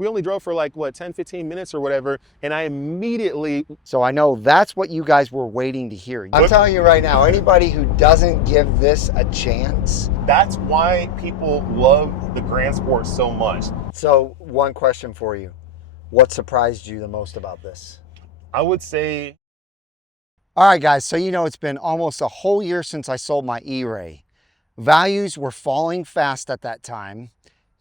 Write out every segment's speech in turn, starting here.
We only drove for like, what, 10, 15 minutes or whatever, and I immediately... So I know that's what you guys were waiting to hear. I'm telling you right now, anybody who doesn't give this a chance... That's why people love the Grand Sport so much. So one question for you. What surprised you the most about this? I would say... All right, guys, so you know it's been almost a whole year since I sold my ERay. Values were falling fast at that time,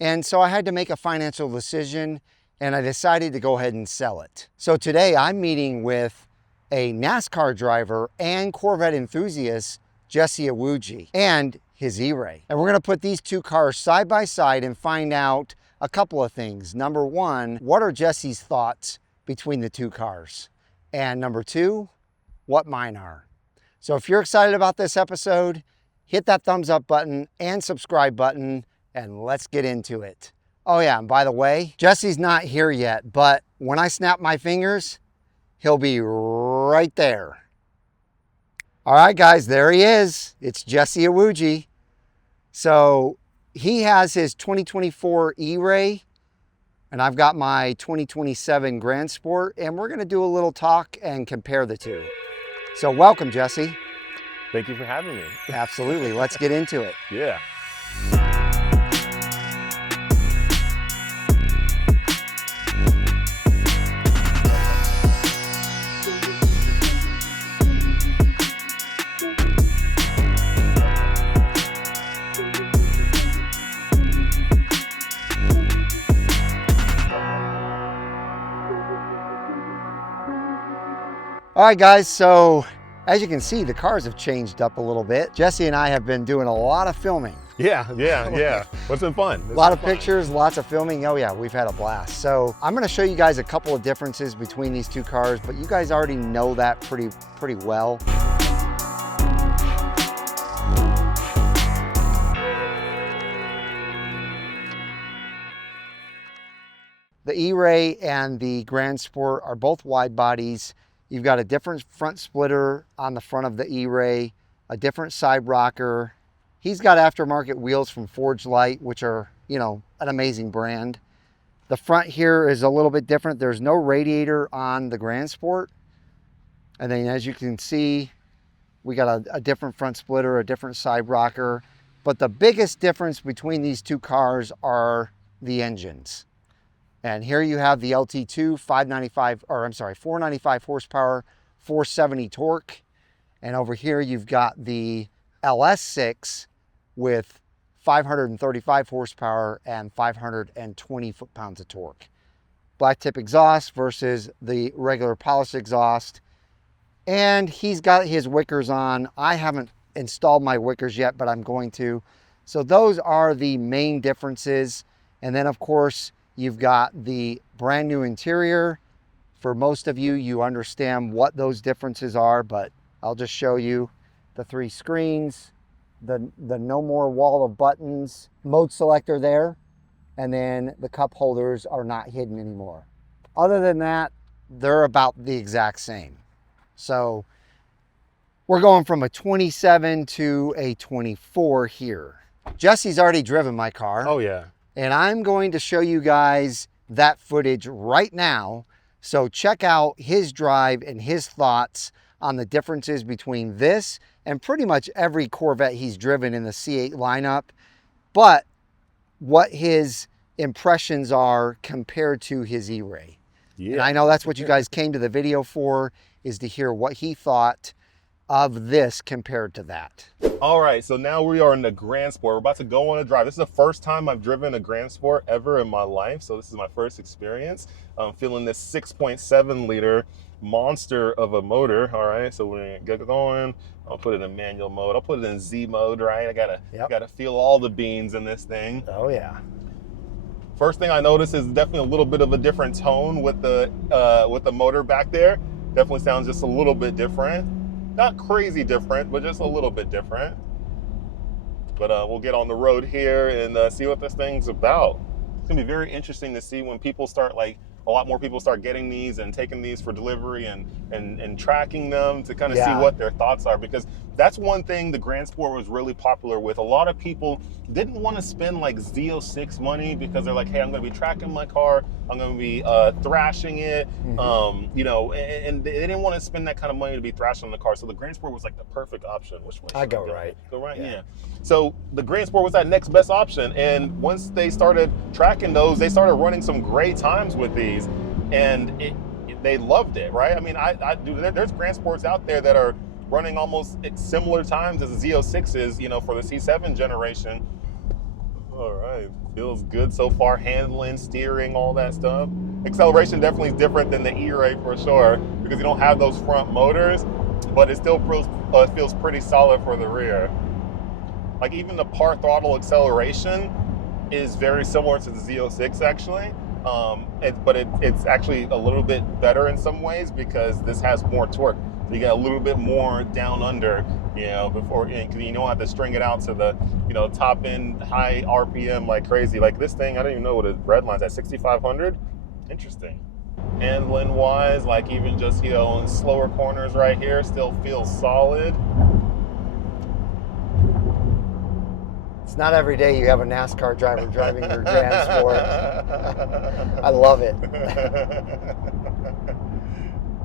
and so I had to make a financial decision, and I decided to go ahead and sell it. So today I'm meeting with a NASCAR driver and Corvette enthusiast, Jesse Iwuji, and his ERay. And we're gonna put these two cars side by side and find out a couple of things. Number one, what are Jesse's thoughts between the two cars? And number two, what mine are. So if you're excited about this episode, hit that thumbs up button and subscribe button, and let's get into it. Oh yeah, and by the way, Jesse's not here yet, but when I snap my fingers, he'll be right there. All right, guys, there he is. It's Jesse Iwuji. So he has his 2024 ERay, and I've got my 2027 Grand Sport, and we're gonna do a little talk and compare the two. So welcome, Jesse. Thank you for having me. Absolutely. Let's get into it. Yeah. All right, guys, so as you can see, the cars have changed up a little bit. Jesse and I have been doing a lot of filming. Yeah. What's been fun? A lot of pictures, lots of filming. Oh yeah, we've had a blast. So I'm gonna show you guys a couple of differences between these two cars, but you guys already know that pretty well. The ERay and the Grand Sport are both wide bodies. You've got a different front splitter on the front of the ERay, a different side rocker. He's got aftermarket wheels from Forge Light, which are, you know, an amazing brand. The front here is a little bit different. There's no radiator on the Grand Sport. And then as you can see, we got a different front splitter, a different side rocker. But the biggest difference between these two cars are the engines. And here you have the LT2 495 horsepower, 470 torque. And over here you've got the LS6 with 535 horsepower and 520 foot-pounds of torque. Black tip exhaust versus the regular polished exhaust. And he's got his wickers on. I haven't installed my wickers yet, but I'm going to. So those are the main differences. And then of course, you've got the brand new interior. For most of you, you understand what those differences are, but I'll just show you the three screens, the no more wall of buttons, mode selector there, and then the cup holders are not hidden anymore. Other than that, they're about the exact same. So we're going from a 27 to a 24 here. Jesse's already driven my car. Oh yeah. And I'm going to show you guys that footage right now. So check out his drive and his thoughts on the differences between this and pretty much every Corvette he's driven in the C8 lineup, but what his impressions are compared to his ERay. Yeah. And I know that's what you guys came to the video for, is to hear what he thought of this compared to that. All right, so now we are in the Grand Sport. We're about to go on a drive. This is the first time I've driven a Grand Sport ever in my life, so this is my first experience. I'm feeling this 6.7 liter monster of a motor. All right, so we're gonna get going. I'll put it in manual mode. I'll put it in Z mode, right? I gotta feel all the beans in this thing. Oh yeah. First thing I noticed is definitely a little bit of a different tone with the motor back there. Definitely sounds just a little bit different. Not crazy different, but just a little bit different. But we'll get on the road here and see what this thing's about. It's gonna be very interesting to see when people start like a lot more people start getting these and taking these for delivery and tracking them to kind of see Yeah. what their thoughts are, because that's one thing the Grand Sport was really popular with. A lot of people didn't want to spend like Z06 money because they're like, hey, I'm going to be tracking my car, I'm going to be thrashing it, you know, and they didn't want to spend that kind of money to be thrashing on the car. So the Grand Sport was like the perfect option. Which way? I go right. Go right, Yeah. yeah. So the Grand Sport was that next best option, and once they started tracking those, they started running some great times with these, and they loved it, right? I mean, there's Grand Sports out there that are running almost similar times as the Z06s, you know, for the C7 generation. All right, feels good so far. Handling, steering, all that stuff. Acceleration definitely is different than the ERay for sure, because you don't have those front motors, but it still feels pretty solid for the rear. Like even the par throttle acceleration is very similar to the Z06 actually, but it's actually a little bit better in some ways because this has more torque. So you get a little bit more down under, you know, before, because you don't have to string it out to the, you know, top end high RPM like crazy. Like this thing, I don't even know what it red line's at, 6,500. Interesting. Handling wise, like even just, you know, in slower corners right here, still feels solid. It's not every day you have a NASCAR driver driving your Grand Sport. I love it.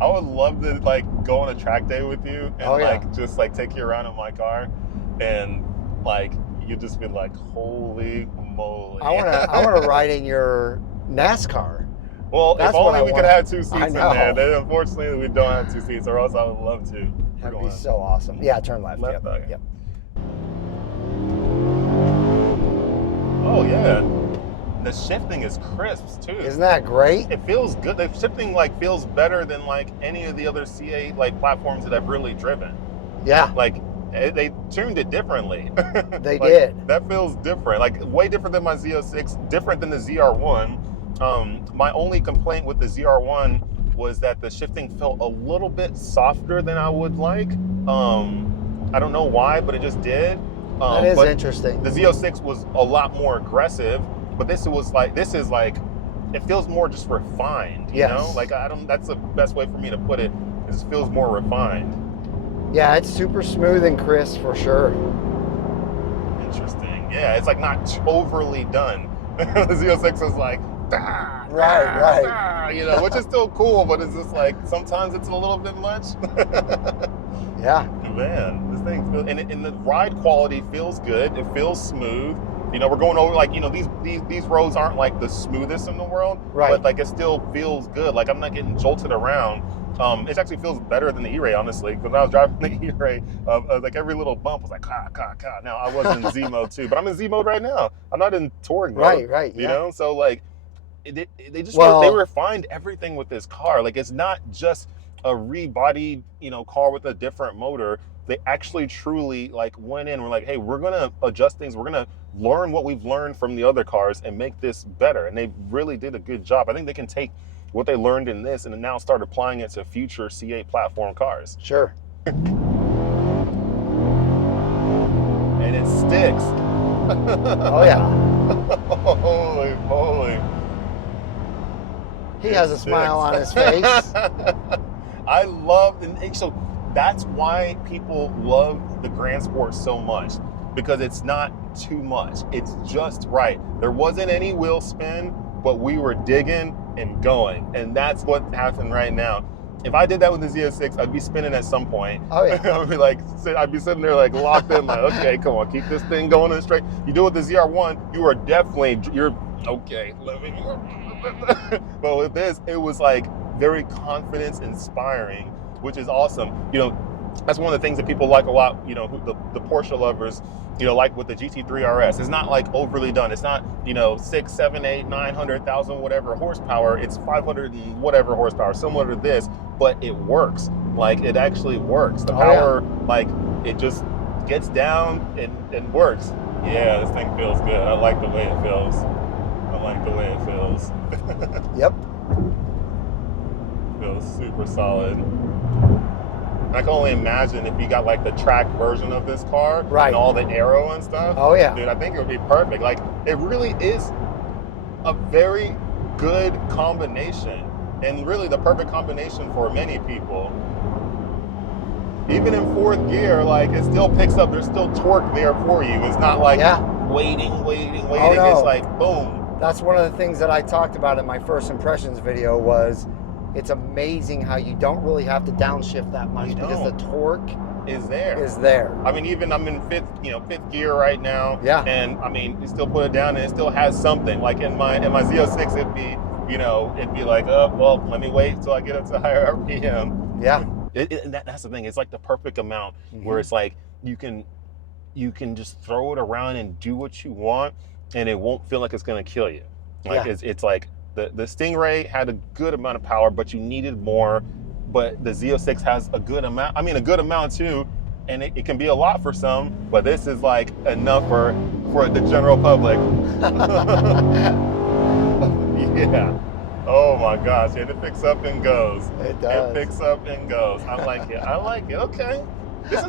I would love to like go on a track day with you and like just like take you around in my car, and like you just be like, holy moly. I want to ride in your NASCAR. Well, if only we could have 2 seats in there. Then unfortunately we don't have 2 seats, or else I would love to. That'd be so awesome. Yeah, turn left. Left, yep. okay. Yep. Oh yeah, the shifting is crisp too. Isn't that great? It feels good. The shifting like feels better than like any of the other CA like platforms that I've really driven. Yeah. Like they tuned it differently. They like, did. That feels different. Like way different than my Z06. Different than the ZR1. My only complaint with the ZR1 was that the shifting felt a little bit softer than I would like. I don't know why, but it just did. That is interesting. The Z06 was a lot more aggressive, but this is like, it feels more just refined, you know? Like that's the best way for me to put it, is it feels more refined. Yeah, it's super smooth and crisp for sure. Interesting. Yeah, it's like not overly done. The Z06 is like, right. You know, which is still cool, but it's just like, sometimes it's a little bit much. Yeah. Man, this thing feels, and the ride quality feels good. It feels smooth. You know, we're going over like, you know, these roads aren't like the smoothest in the world, right? But like it still feels good. Like I'm not getting jolted around. It actually feels better than the ERay, honestly. Because when I was driving the ERay, like every little bump was like ka. Now I was in Z mode too, but I'm in Z mode right now. I'm not in touring mode. Right. You know, so like they refined everything with this car. Like it's not just a rebodied, you know, car with a different motor. They actually truly like went in. We're like, hey, we're gonna adjust things. We're gonna learn what we've learned from the other cars and make this better. And they really did a good job. I think they can take what they learned in this and now start applying it to future C8 platform cars. Sure. And it sticks. Oh yeah. Holy moly. He has a smile on his face. I love, and so that's why people love the Grand Sport so much, because it's not too much. It's just right. There wasn't any wheel spin, but we were digging and going, and that's what happened right now. If I did that with the Z06, I'd be spinning at some point. Oh yeah. I'd be sitting there like locked in, like, okay, come on, keep this thing going in straight. You do it with the ZR1, you're okay. But with this, it was like very confidence inspiring, which is awesome. You know, that's one of the things that people like a lot, you know, the Porsche lovers, you know, like with the GT3 RS. It's not like overly done. It's not, you know, 6, 7, 8, 900,000 whatever horsepower. It's 500 and whatever horsepower, similar to this, but it works. Like it actually works. The power, like it just gets down and works. Yeah, this thing feels good. I like the way it feels. Yep. Feels super solid. I can only imagine if you got like the track version of this car, right, and all the aero and stuff. Oh yeah. Dude, I think it would be perfect. Like it really is a very good combination, and really the perfect combination for many people. Even in fourth gear, like it still picks up. There's still torque there for you. It's not like waiting. Oh, no. It's like boom. That's one of the things that I talked about in my first impressions video was it's amazing how you don't really have to downshift that much because the torque is there. I mean, even I'm in fifth gear right now. Yeah. And I mean, you still put it down and it still has something. Like in my Z06, it'd be like, oh, well, let me wait until I get up to higher RPM. Yeah. That's the thing. It's like the perfect amount where it's like you can just throw it around and do what you want, and it won't feel like it's gonna kill you. Like it's like the Stingray had a good amount of power, but you needed more. But the Z06 has a good amount. I mean, a good amount too, and it can be a lot for some. But this is like enough for the general public. Yeah. Oh my gosh, and it picks up and goes. It does. It picks up and goes. I like it. Okay.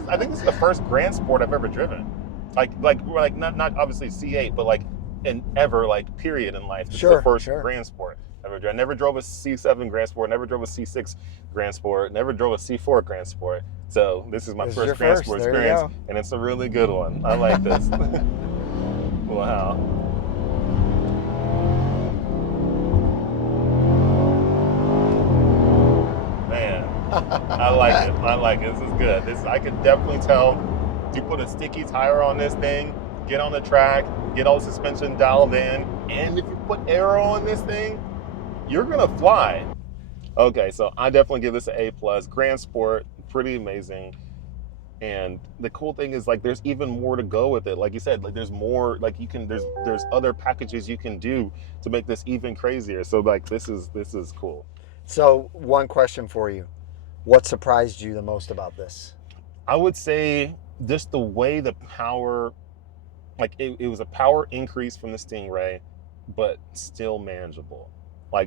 I think this is the first Grand Sport I've ever driven. Like not obviously C8, but like ever period in life. This is the first Grand Sport I've ever driven. I never drove a C7 Grand Sport, never drove a C6 Grand Sport, never drove a C4 Grand Sport. So this is my first Grand Sport experience, and it's a really good one. I like this. Wow. I like it. This is good. I can definitely tell you put a sticky tire on this thing, get on the track, get all the suspension dialed in, and if you put aero on this thing, you're gonna fly. Okay, so I definitely give this an A+. Grand Sport, pretty amazing. And the cool thing is there's even more to go with it. Like you said, there's more, there's other packages you can do to make this even crazier. So this is cool. So one question for you. What surprised you the most about this? I would say just the way the power, it was a power increase from the Stingray, but still manageable.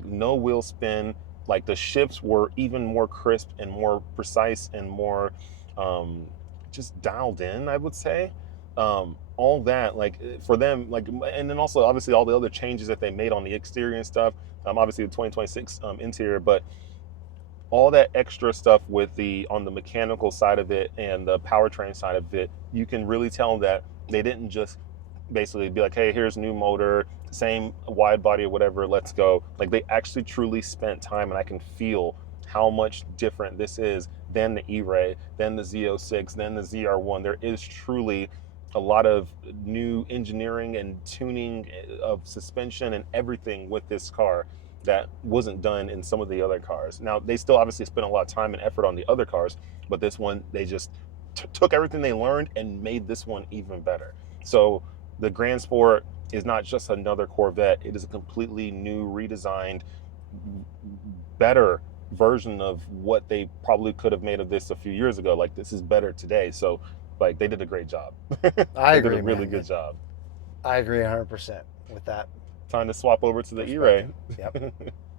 No wheel spin, the shifts were even more crisp and more precise and more just dialed in, I would say. All that, for them, and then also obviously all the other changes that they made on the exterior and stuff, obviously the 2026 interior, but all that extra stuff on the mechanical side of it and the powertrain side of it, you can really tell that they didn't just basically be like, hey, here's new motor, same wide body or whatever, let's go. They actually truly spent time, and I can feel how much different this is than the ERay, than the Z06, than the ZR1. There is truly a lot of new engineering and tuning of suspension and everything with this car that wasn't done in some of the other cars. Now, they still obviously spent a lot of time and effort on the other cars, but this one, they just took everything they learned and made this one even better. So the Grand Sport is not just another Corvette. It is a completely new, redesigned, better version of what they probably could have made of this a few years ago. This is better today. So they did a great job. I agree, did a really good job. I agree 100% with that. Time to swap over to the ERay. Yep.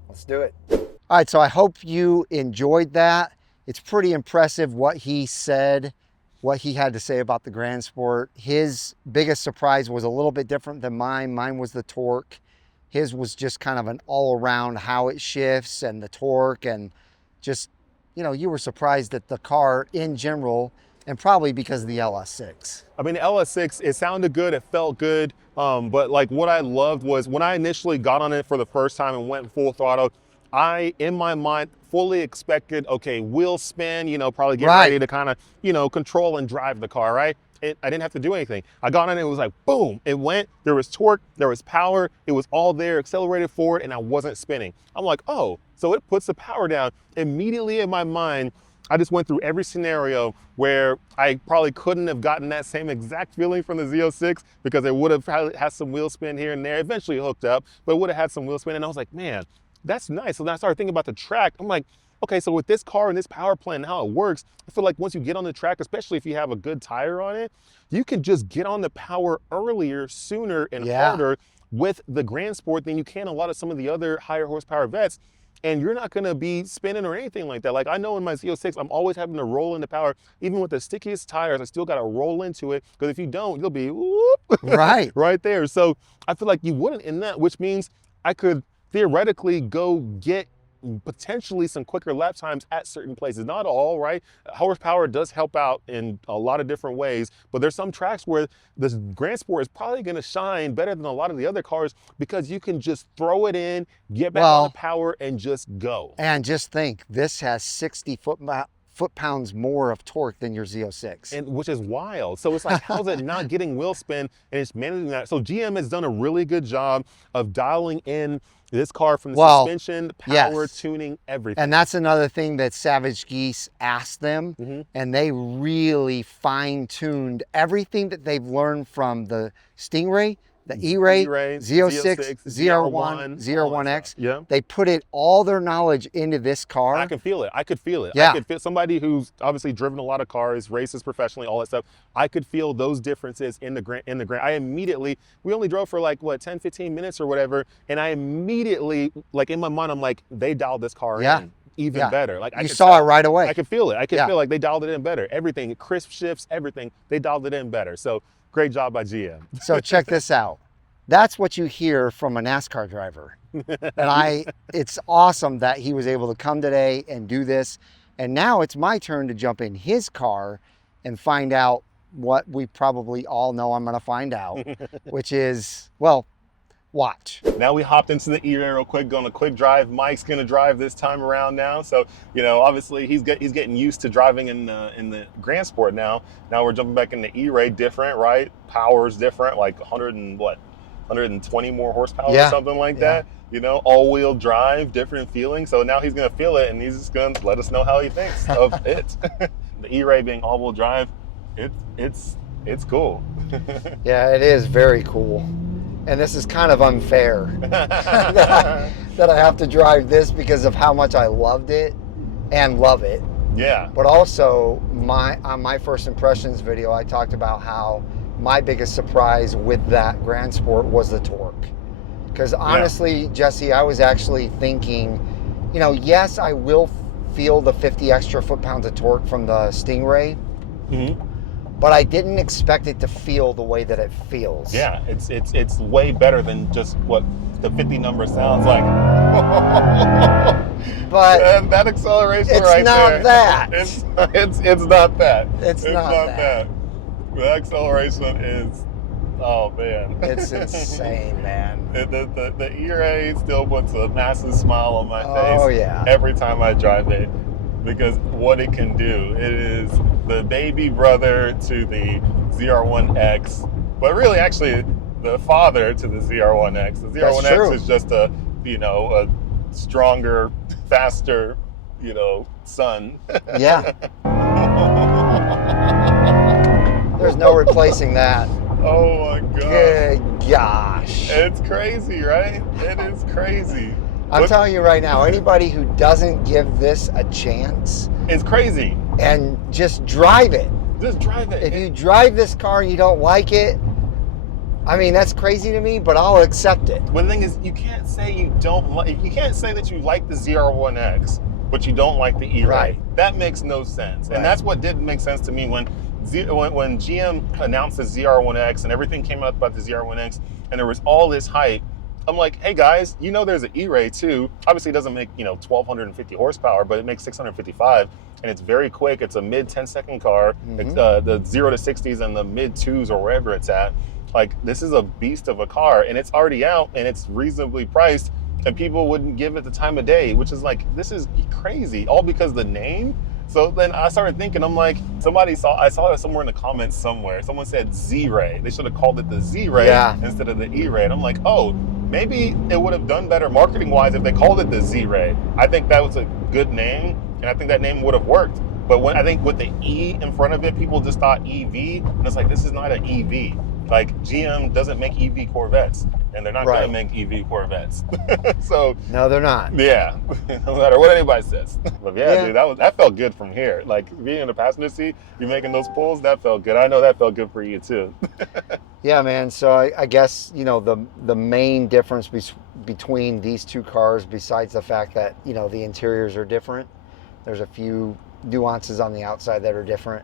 Let's do it. All right, so I hope you enjoyed that. It's pretty impressive what he said, what he had to say about the Grand Sport. His biggest surprise was a little bit different than mine. Mine was the torque. His was just kind of an all-around how it shifts and the torque, and just, you were surprised at the car in general, and probably because of the LS6. I mean, the LS6, it sounded good, it felt good, but what I loved was when I initially got on it for the first time and went full throttle, I, in my mind, fully expected, okay, wheel spin, probably get ready to kind of, control and drive the car, right? I didn't have to do anything. I got on it, it was like, boom, it went, there was torque, there was power, it was all there, accelerated forward, and I wasn't spinning. I'm like, oh, so it puts the power down. Immediately in my mind, I just went through every scenario where I probably couldn't have gotten that same exact feeling from the Z06 because it would have had some wheel spin here and there, eventually hooked up, but it would have had some wheel spin. And I was like, man, that's nice. So then I started thinking about the track. I'm like, okay, so with this car and this power plant and how it works, I feel like once you get on the track, especially if you have a good tire on it, you can just get on the power earlier, sooner, and harder with the Grand Sport than you can a lot of some of the other higher horsepower Vets. And you're not gonna be spinning or anything like that. I know in my Z06, I'm always having to roll into power. Even with the stickiest tires, I still gotta roll into it, because if you don't, you'll be whoop, right there. So I feel like you wouldn't in that, which means I could theoretically go get potentially some quicker lap times at certain places. Not all, right? Horsepower does help out in a lot of different ways, but there's some tracks where this Grand Sport is probably going to shine better than a lot of the other cars because you can just throw it in, get back on the power, and just go. And just think, this has 60 foot-pounds more of torque than your Z06. And which is wild. So it's like, how's it not getting wheel spin and it's managing that? So GM has done a really good job of dialing in this car from the suspension, power, tuning, everything. And that's another thing that Savage Geese asked them, and they really fine-tuned everything that they've learned from the Stingray, the ERay, Z06, ZR1, ZR1X. Yeah. They put all their knowledge into this car. I can feel it. I could feel it. Yeah. I could feel somebody who's obviously driven a lot of cars, races professionally, all that stuff. I could feel those differences in the Grand. I immediately, we only drove for like what, 10, 15 minutes or whatever, and I immediately, like in my mind, I'm like, they dialed this car in even better. Like you saw it right away. I could feel it. I could feel like they dialed it in better. Everything, crisp shifts, everything, they dialed it in better. So great job by GM. So check this out. That's what you hear from a NASCAR driver. And it's awesome that he was able to come today and do this. And now it's my turn to jump in his car and find out what we probably all know I'm gonna find out, which is, well, watch. Now we hopped into the ERay real quick, going a quick drive. Mike's gonna drive this time around now. So, you know, obviously he's getting used to driving in the Grand Sport now. Now we're jumping back into ERay, different, right? Power's different, like 120 more horsepower or something like that. You know, all-wheel drive, different feeling. So now he's gonna feel it, and he's just gonna let us know how he thinks of it. The ERay being all-wheel drive, it's cool. Yeah, it is very cool. And this is kind of unfair that I have to drive this because of how much I loved it and love it. Yeah. But also, on my first impressions video, I talked about how my biggest surprise with that Grand Sport was the torque. Because honestly, Jesse, I was actually thinking, you know, yes, I will feel the 50 extra foot-pounds of torque from the Stingray, but I didn't expect it to feel the way that it feels. Yeah, it's way better than just what the 50 number sounds like. But that acceleration it's right not there. that. It's not that. It's not that. The acceleration is, oh man. It's insane, man. The ERay still puts a massive smile on my face every time I drive it, because what it can do, it is the baby brother to the ZR1X, but really actually the father to the ZR1X. The ZR1X is just a stronger, faster, son. Yeah. There's no replacing that. Oh my God. Good gosh. It's crazy, right? It is crazy. I'm telling you right now, anybody who doesn't give this a chance, it's crazy. And just drive it. Just drive it. If you drive this car and you don't like it, I mean, that's crazy to me, but I'll accept it. But the thing is, you can't say you don't like, you can't say that you like the ZR1X, but you don't like the ERay. Right. That makes no sense. And that's what didn't make sense to me when GM announced the ZR1X and everything came out about the ZR1X and there was all this hype. I'm like, hey guys, there's an ERay too. Obviously it doesn't make, 1,250 horsepower, but it makes 655 and it's very quick. It's a mid 10-second car. It's, the 0 to 60s and the mid 2s or wherever it's at. Like, this is a beast of a car and it's already out and it's reasonably priced and people wouldn't give it the time of day, which is like, this is crazy, all because of the name. So then I started thinking, I'm like, I saw it somewhere in the comments somewhere. Someone said Z-Ray. They should have called it the Z-Ray instead of the E-Ray. And I'm like, oh, maybe it would have done better marketing-wise if they called it the Z-Ray. I think that was a good name, and I think that name would have worked. But I think with the E in front of it, people just thought EV, and it's like, this is not an EV. Like, GM doesn't make EV Corvettes, and they're not going to make EV Corvettes. So no, they're not. Yeah, no matter what anybody says. But dude, that felt good from here. Like, being in the passenger seat, you're making those pulls, that felt good. I know that felt good for you too. Yeah, man. So I guess, the main difference between these two cars, besides the fact that, the interiors are different, there's a few nuances on the outside that are different,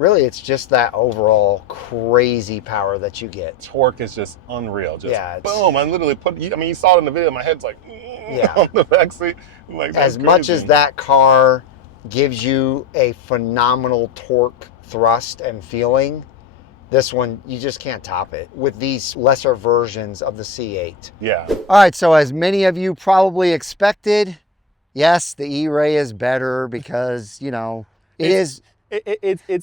Really, it's just that overall crazy power that you get. Torque is just unreal. Just Yeah, boom. I literally put, I mean, you saw it in the video. My head's like yeah. on the back seat. I'm like, that's As much crazy. as that car gives you a phenomenal torque thrust and feeling, this one, you just can't top it with these lesser versions of the C8. Yeah. All right, so as many of you probably expected, yes, the ERay is better because, you know, it's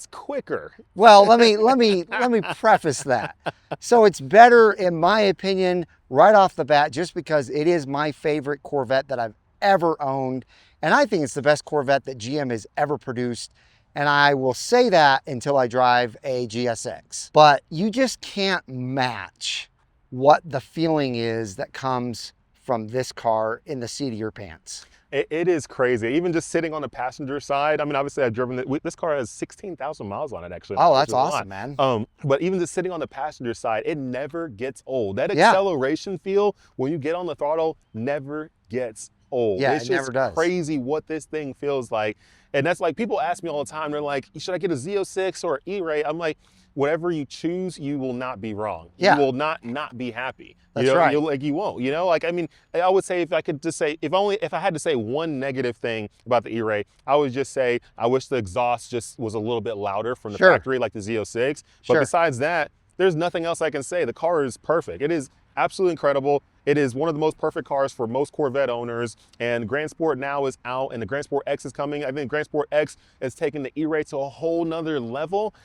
quicker. well, let me preface that. So it's better in my opinion right off the bat just because it is my favorite Corvette that I've ever owned, and I think it's the best Corvette that GM has ever produced. And I will say that until I drive a GSX. But you just can't match what the feeling is that comes from this car in the seat of your pants. It is crazy. Even just sitting on the passenger side. I mean, obviously I've driven it. This car has 16,000 miles on it actually. Oh, that's awesome, man. But even just sitting on the passenger side, it never gets old. That acceleration feel when you get on the throttle never gets old. Yeah, it's it never does. Crazy what this thing feels like. And that's like, people ask me all the time, they're like, should I get a Z06 or ERay? I'm like, whatever you choose, you will not be wrong. Yeah. You will not be happy. That's right. You won't, you know, like, I mean, I would say if I could just say, if I had to say one negative thing about the ERay, I would just say, I wish the exhaust just was a little bit louder from the factory, like the Z06. But besides that, there's nothing else I can say. The car is perfect. It is absolutely incredible. It is one of the most perfect cars for most Corvette owners, and Grand Sport now is out and the Grand Sport X is coming. I think Grand Sport X is taking the ERay to a whole nother level.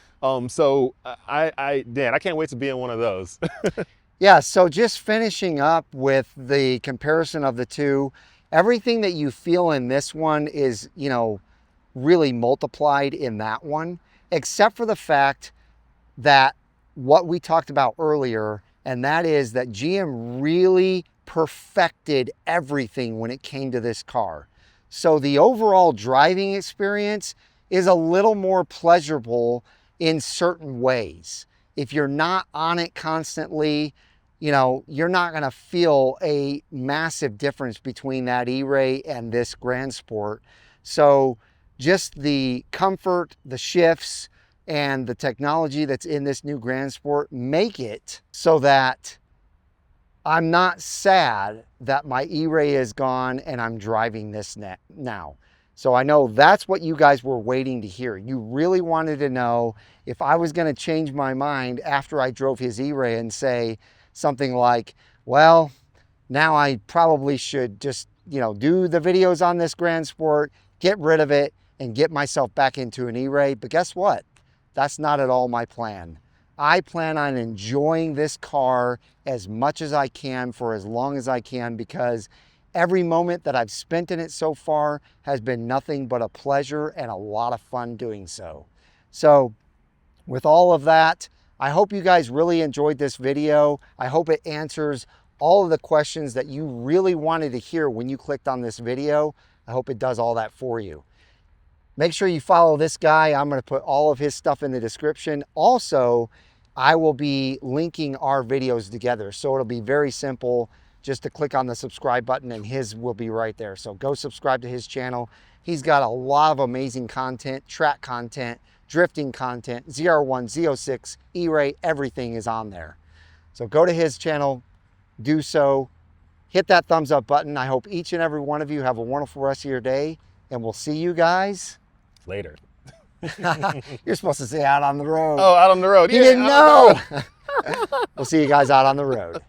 So I can't wait to be in one of those. Yeah, so just finishing up with the comparison of the two, everything that you feel in this one is, you know, really multiplied in that one, except for the fact that what we talked about earlier, and that is that GM really perfected everything when it came to this car. So the overall driving experience is a little more pleasurable in certain ways. If you're not on it constantly, you know, you're not going to feel a massive difference between that ERay and this Grand Sport. So just the comfort, the shifts, and the technology that's in this new Grand Sport make it so that I'm not sad that my ERay is gone and I'm driving this now. So I know that's what you guys were waiting to hear. You really wanted to know if I was going to change my mind after I drove his ERay and say something like, well, now I probably should just, you know, do the videos on this Grand Sport, get rid of it, and get myself back into an ERay. But guess what? That's not at all my plan. I plan on enjoying this car as much as I can for as long as I can, because every moment that I've spent in it so far has been nothing but a pleasure and a lot of fun doing so. So with all of that, I hope you guys really enjoyed this video. I hope it answers all of the questions that you really wanted to hear when you clicked on this video. I hope it does all that for you. Make sure you follow this guy. I'm going to put all of his stuff in the description. Also, I will be linking our videos together. So it'll be very simple just to click on the subscribe button and his will be right there. So go subscribe to his channel. He's got a lot of amazing content, track content, drifting content, ZR1, Z06, ERay, everything is on there. So go to his channel, do so, hit that thumbs up button. I hope each and every one of you have a wonderful rest of your day, and we'll see you guys later. You're supposed to say out on the road. Oh, out on the road. He didn't know. We'll see you guys out on the road.